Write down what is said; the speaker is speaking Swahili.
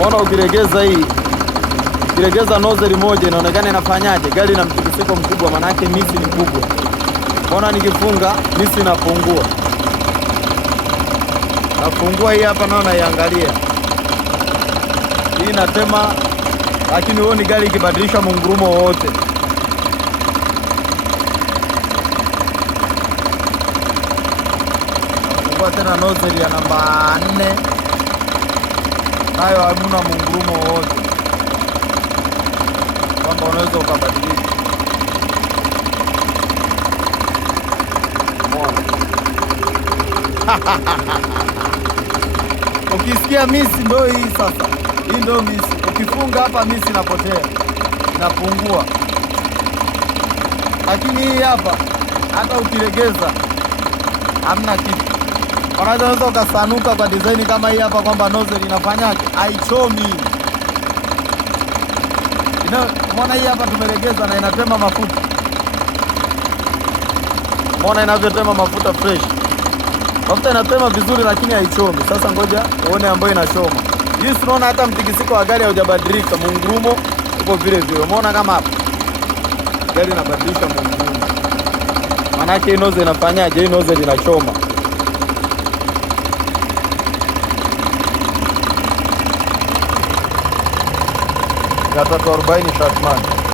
Unaona ukiregeza hii, ukiregeza nozzle moja inaonekana inafanyaje? Gari na mtikisiko mkubwa, maana yake misi ni kubwa. Unaona nikifunga misi inapungua. Nafungua hii hapa, naona iangalia. Hii inatema, lakini huoni gari ikibadilisha mungurumo wowote. Nafungua tena nozzle ya namba 4. Nayo hamuna mungurumo wowote, kwamba unaweza ukabadilisha. Ukisikia misi ndio hii sasa. Hii ndio misi. Ukifunga hapa misi inapotea, inapungua. Lakini hii hapa hata ukiregeza hamna kitu. Unaweza ukasanuka kwa design kama hii hapa, kwamba nozzle inafanyaje? Haichomi. Umeona hii hapa tumeregeza na inatema mafuta. Umeona inavyotema mafuta fresh. Mafuta inatema vizuri lakini haichomi. Sasa ngoja uone ambayo inachoma. Hii tunaona hata mtikisiko wa gari haujabadilika, mungurumo uko vile vile. Umeona kama hapa gari inabadilisha mungurumo. Maana yake nozzle inafanyaje? Hii nozzle inachoma. Ya 340 Sharkman.